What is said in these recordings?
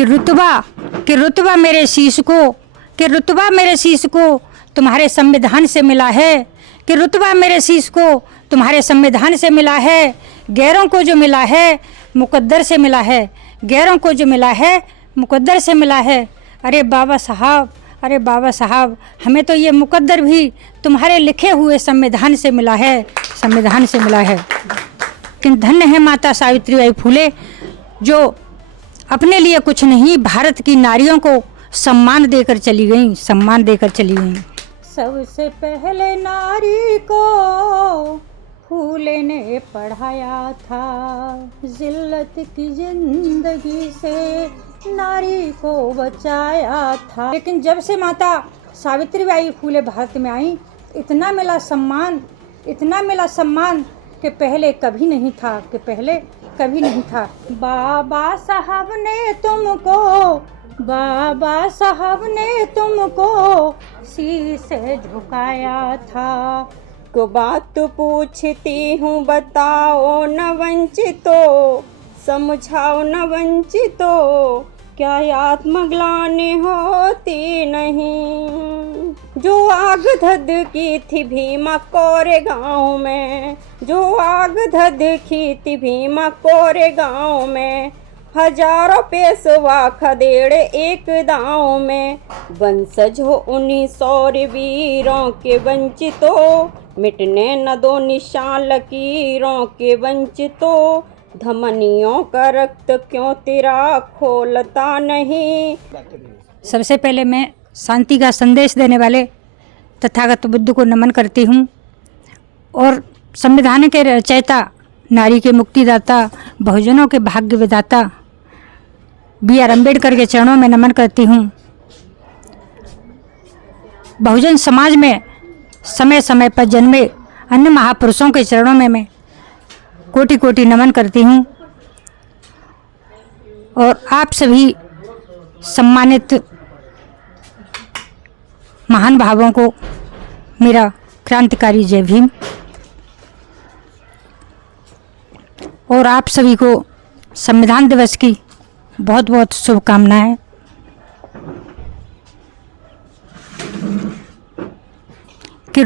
कि रुतबा मेरे शीश को, कि रुतबा मेरे शीश को तुम्हारे संविधान से मिला है, कि रुतबा मेरे शीश को तुम्हारे संविधान से मिला है। गैरों को जो मिला है मुकद्दर से मिला है, गैरों को जो मिला है मुकद्दर से मिला है। अरे बाबा साहब, अरे बाबा साहब, हमें तो ये मुकद्दर भी तुम्हारे लिखे हुए संविधान से मिला है, संविधान से मिला है। लेकिन धन्य है माता सावित्रीबाई फूले जो अपने लिए कुछ नहीं भारत की नारियों को सम्मान देकर चली गई, सम्मान देकर चली गई। सबसे पहले नारी को फूले ने पढ़ाया था, जिल्लत की जिंदगी से नारी को बचाया था। लेकिन जब से माता सावित्रीबाई फूले भारत में आई, इतना मिला सम्मान, इतना मिला सम्मान कि पहले कभी नहीं था, कि पहले कभी नहीं था। बाबा साहब ने तुमको, बाबा साहब ने तुमको शीश झुकाया था। को बात पूछती हूँ बताओ न वंचितो, समझाओ न वंचितो, क्या आत्मग्लानि होती नहीं। जो आग धध की थी भीमा कोरे गाँव में, जो आग धध की थी भीमा कोरे गाँव में, हजारों पेशवा खदेड़े एक दांव में। वंशज हो उन्हीं शौरवीरों के वंचितों, मिटने न दो निशान लकीरों के वंचितों। धमनियों का रक्त क्यों तेरा खोलता नहीं। सबसे पहले मैं शांति का संदेश देने वाले तथागत बुद्ध को नमन करती हूँ और संविधान के रचयिता, नारी के मुक्तिदाता, बहुजनों के भाग्य विधाता B.R. अम्बेडकर के चरणों में नमन करती हूँ। बहुजन समाज में समय समय पर जन्मे अन्य महापुरुषों के चरणों में मैं कोटि कोटि नमन करती हूँ और आप सभी सम्मानित महान भावों को मेरा क्रांतिकारी जय भीम। और आप सभी को संविधान दिवस की बहुत बहुत शुभकामनाएं। कि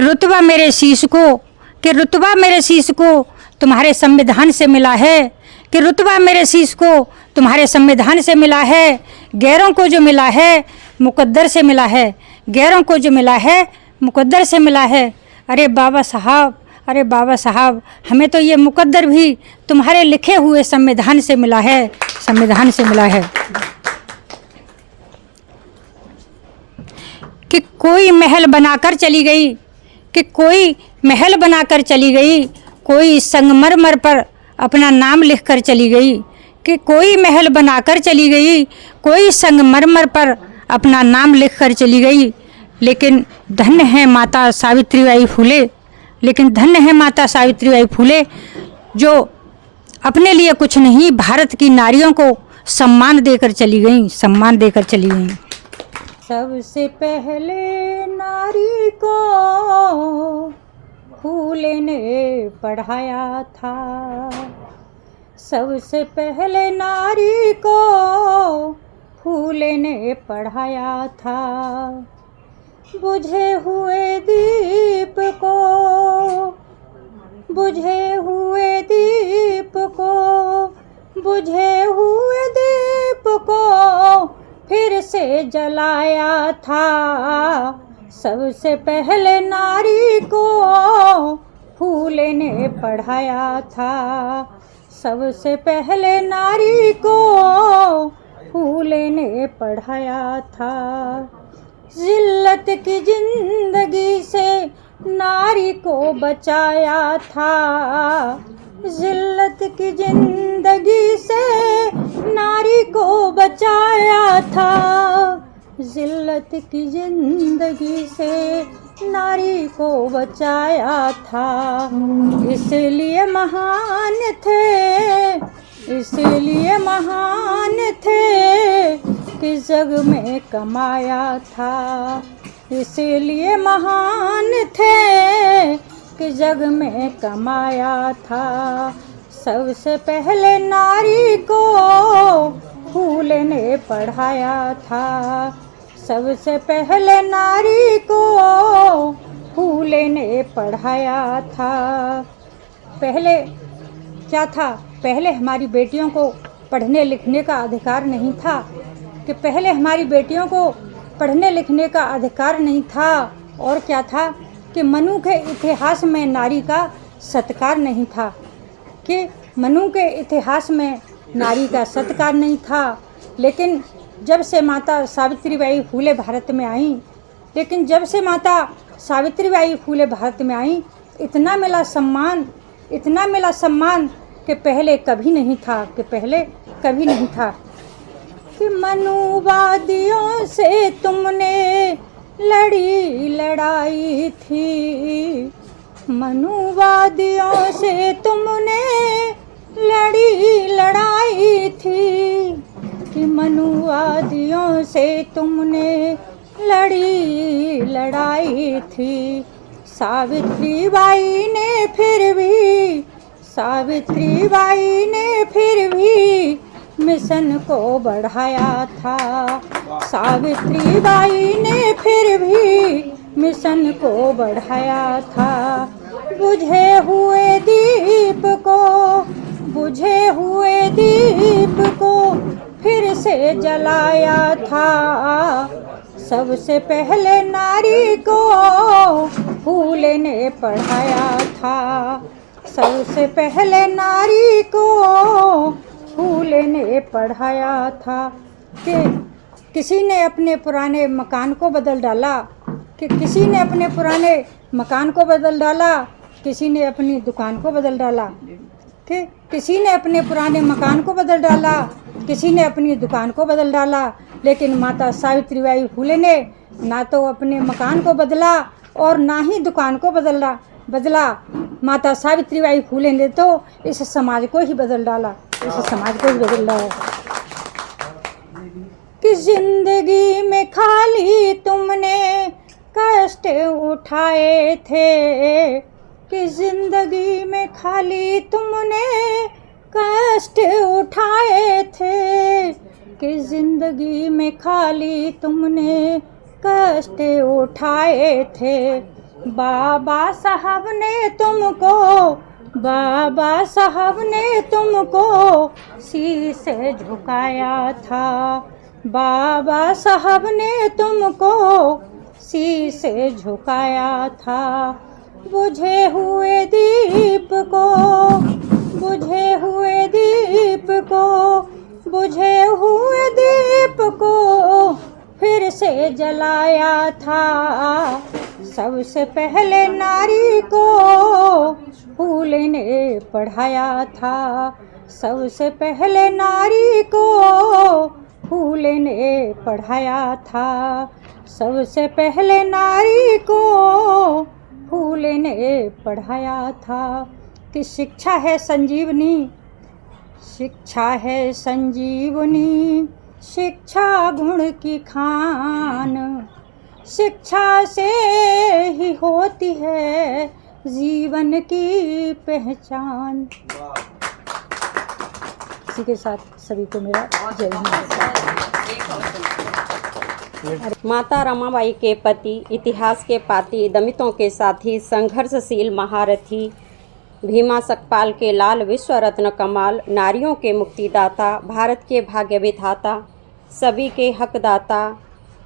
रुतबा मेरे शीश को, कि रुतबा मेरे शीश को तुम्हारे संविधान से मिला है, कि रुतबा मेरे शीश को तुम्हारे संविधान से मिला है। गैरों को जो मिला है मुकद्दर से मिला है, गैरों को जो मिला है मुकद्दर से मिला है। अरे बाबा साहब, अरे बाबा साहब, हमें तो ये मुकद्दर भी तुम्हारे लिखे हुए संविधान से मिला है, संविधान से मिला है। कि कोई महल बनाकर चली गई, कि कोई महल बनाकर चली गई, कोई संगमरमर पर अपना नाम लिखकर चली गई। कि कोई महल बनाकर चली गई, कोई संगमरमर पर अपना नाम लिखकर चली गई। लेकिन धन्य है माता सावित्रीबाई फूले, लेकिन धन्य है माता सावित्रीबाई फूले जो अपने लिए कुछ नहीं भारत की नारियों को सम्मान देकर चली गई, सम्मान देकर चली गई। सबसे पहले नारी को फूले ने पढ़ाया था, सबसे पहले नारी को फूले ने पढ़ाया था। बुझे हुए दीप को, बुझे हुए दीप को, बुझे हुए दीप को फिर से जलाया था। सबसे पहले नारी को फूले ने पढ़ाया था, सबसे पहले नारी को फूले ने पढ़ाया था। जिल्लत की जिंदगी से नारी को बचाया था, जिल्लत की जिंदगी से नारी को बचाया था, जिल्लत की जिंदगी से नारी को बचाया था। इसलिए महान थे, इसलिए महान थे कि जग में कमाया था, इसलिए महान थे कि जग में कमाया था। सबसे पहले नारी को पढ़ाया था। सबसे पहले नारी को फूले ने पढ़ाया था। पहले क्या था? पहले हमारी बेटियों को पढ़ने लिखने का अधिकार नहीं था। कि पहले हमारी बेटियों को पढ़ने लिखने का अधिकार नहीं था। और क्या था? कि मनु के इतिहास में नारी का सत्कार नहीं था। कि मनु के इतिहास में नारी का सत्कार नहीं था। लेकिन जब से माता सावित्रीबाई फूले भारत में आई, भारत में आई, इतना मिला सम्मान कि पहले कभी नहीं था। कि मनुवादियों से तुमने लड़ी लड़ाई थी। मनुवादियों से तुमने लड़ी लड़ाई थी। कि मनुवादियों से तुमने लड़ी लड़ाई थी। सावित्रीबाई ने फिर भी मिशन को बढ़ाया था। सावित्रीबाई ने फिर भी मिशन को बढ़ाया था। बुझे हुए दीप को फिर से जलाया था। सबसे पहले नारी को फूले ने पढ़ाया था। सबसे पहले नारी को फूले ने पढ़ाया था। कि किसी ने अपने पुराने मकान को बदल डाला। किसी ने अपने अपनी दुकान को बदल डाला। किसी ने अपने पुराने मकान को बदल डाला, किसी ने अपनी दुकान को बदल डाला। लेकिन माता सावित्रीबाई फूले ने ना तो अपने मकान को बदला और ना ही दुकान को बदला। माता सावित्रीबाई फूले ने तो इस समाज को ही बदल डाला। कि जिंदगी में खाली तुमने कष्ट उठाए थे। कि जिंदगी में खाली तुमने कष्ट उठाए थे। कि जिंदगी में खाली तुमने कष्ट उठाए थे। बाबा साहब ने तुमको शीश झुकाया था। बाबा साहब ने तुमको शीश झुकाया था। बुझे हुए दीप को फिर से जलाया था। सबसे पहले नारी को फूले ने पढ़ाया था। सबसे पहले नारी को फूले ने पढ़ाया था। सबसे पहले नारी को फूले ने पढ़ाया था। कि शिक्षा है संजीवनी, शिक्षा गुण की खान। शिक्षा से ही होती है जीवन की पहचान। इसी के साथ सभी को मेरा जय हिंद। माता रमाबाई के पति, इतिहास के पाती, दमितों के साथी, संघर्षशील महारथी, भीमा सकपाल के लाल, विश्व रत्न कमाल, नारियों के मुक्तिदाता, भारत के भाग्य विधाता, सभी के हकदाता,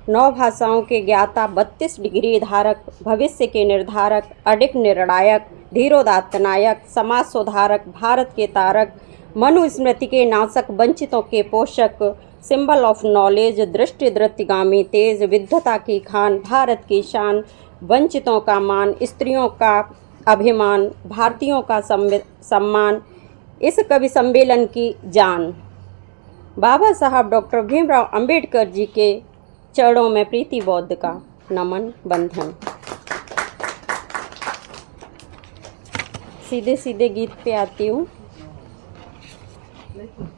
9 भाषाओं के ज्ञाता, 32 डिग्री धारक, भविष्य के निर्धारक, अडिग निर्णायक, धीरोदात्त नायक, समाज सुधारक, भारत के तारक, मनुस्मृति के नाशक, वंचितों के पोषक, सिंबल ऑफ नॉलेज, दृष्टि द्रुतगामी तेज, विद्वता की खान, भारत की शान, वंचितों का मान, स्त्रियों का अभिमान, भारतीयों का सम्मान, इस कवि सम्मेलन की जान। बाबा साहब डॉक्टर भीमराव अंबेडकर जी के चरणों में प्रीति बौद्ध का नमन बंधन। सीधे सीधे गीत पे आती हूँ।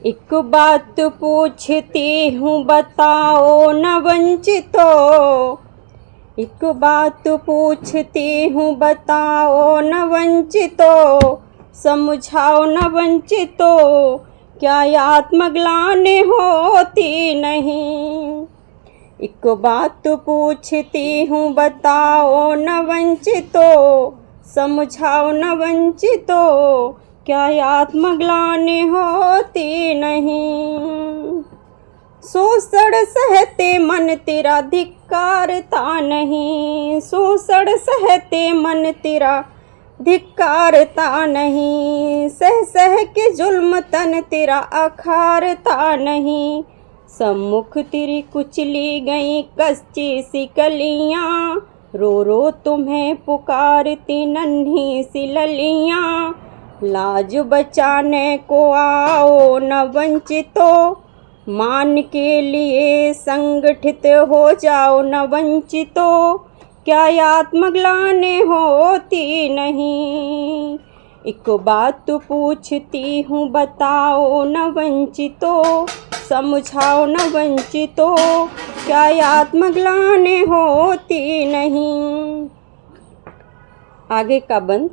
एक बात पूछती हूँ बताओ न वंचितों। एक बात पूछती हूँ बताओ न वंचितों। समझाओ न वंचितों, क्या आत्मग्लानि होती नहीं एक बात पूछती हूँ बताओ न वंचितों, समझाओ न वंचितों, क्या आत्मग्लानि होती नहीं। शोषण सहते मन तेरा धिक्कारता नहीं, शोषण सहते मन तेरा धिक्कारता नहीं, सह सह के जुल्म तन तेरा अखारता नहीं। सम्मुख तेरी कुचली गई कच्ची सी कलियाँ, रो रो तुम्हें पुकारती नन्ही सी ललियाँ। लाज बचाने को आओ न वंचितों, मान के लिए संगठित हो जाओ न वंचितों, क्या आत्मग्लानि होती नहीं। एक बात पूछती हूँ बताओ न वंचितों, समझाओ न वंचितों, क्या आत्मग्लानि होती नहीं। आगे का बंद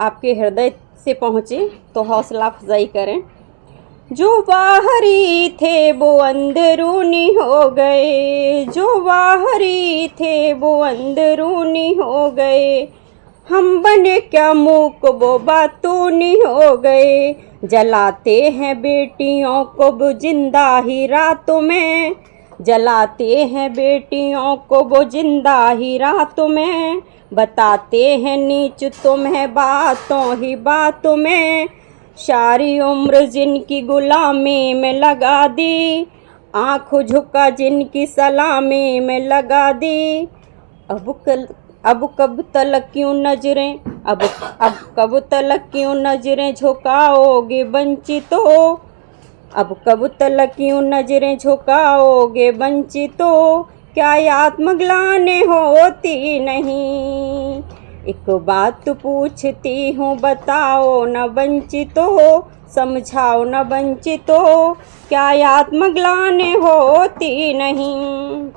आपके हृदय से पहुँचे तो हौसला अफजाई करें। जो बाहरी थे वो अंदरूनी हो गए, जो बाहरी थे वो अंदरूनी हो गए, हम बने क्या मूक वो बातूनी हो गए। जलाते हैं बेटियों को वो जिंदा ही रातों में, जलाते हैं बेटियों को वो जिंदा ही रातों में, बताते हैं नीच तुम्हें बातों ही बातों में। सारी उम्र जिनकी गुलामी में लगा दी, आँख झुका जिनकी सलामी में लगा दी। अब कब तलक क्यों नजरें, अब कब तलक क्यों नजरें झुकाओगे वंचितों, अब कब तलक क्यों नजरें झुकाओगे वंचितों, क्या आत्मग्लानि होती नहीं। एक बात पूछती हूँ बताओ न वंचितों, समझाओ न वंचितों, क्या आत्मग्लानि होती नहीं।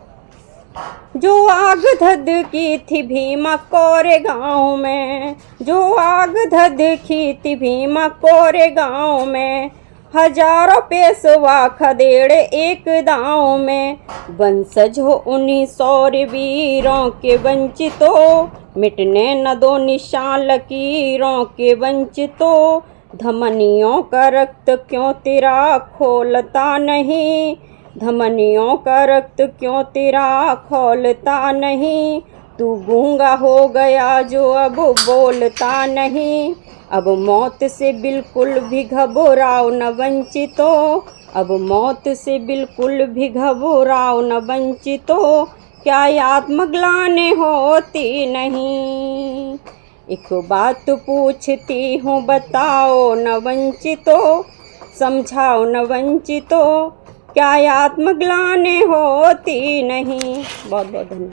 जो आग धध की थी भीमा कोरे गाँव में, जो आग धध की थी भीमा कोरे गाँव में, हजारों पेशवा खदेड़े एक दांव में। वंशज हो उन्हीं शौरवीरों के वंचितों, मिटने न दो निशान लकीरों के वंचितों। धमनियों का रक्त क्यों तेरा खोलता नहीं, धमनियों का रक्त क्यों तेरा खोलता नहीं। तू गूंगा हो गया जो अब बोलता नहीं, अब मौत से बिल्कुल भी घबराओ न वंचितों, अब मौत से बिल्कुल भी घबराओ न वंचितों, क्या आत्मग्लानि होती नहीं। एक बात पूछती हूँ बताओ न वंचितों, समझाओ न वंचितों, क्या आत्मग्लानि होती नहीं। बहुत बहुत धन्यवाद।